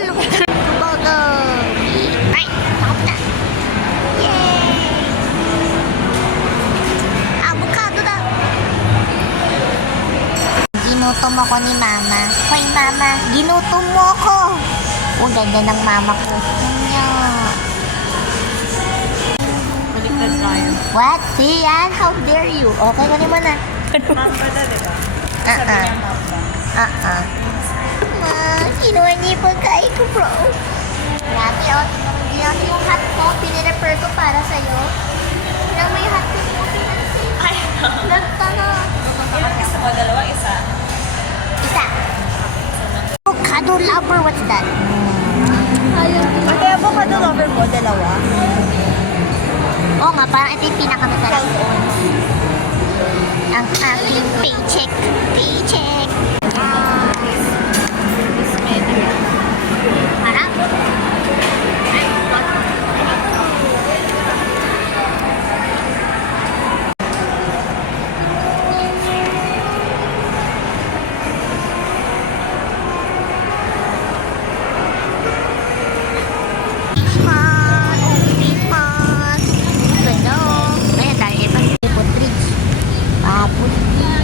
Wala. Kumbaga. Ay, takot na. Yay! Avocado na. Ginutom ako ni mama. Hoy mama, ginutom mo ako. Oh, ganda ng mama ko. Baliktad tayo. What? Si yan? How dare you? Okay, kunin mo na. Mamba na, diba? Sabi Ah, niya mamba. Ma, kinuha niya yung pagkain ko, bro. Grabe, oh. Tingnan mo yung hot ko. Pinirefer ko para sa'yo. Tingnan mo yung hot ko. Ay, Lagta na. ilang isa mo? Dalawa? Isa? Isa. Avocado lover, what's that? Kaya avocado lover mo, dalawa? Oo nga, parang ito yung pinakamasarap. Ang aking paycheck. Paycheck. Harap.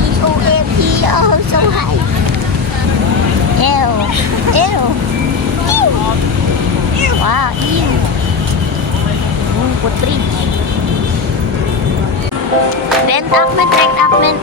Oh, so high. Ew. Ew. Ew. Wow, ew. Putrid. Rent Ahmed, Rent Ahmed.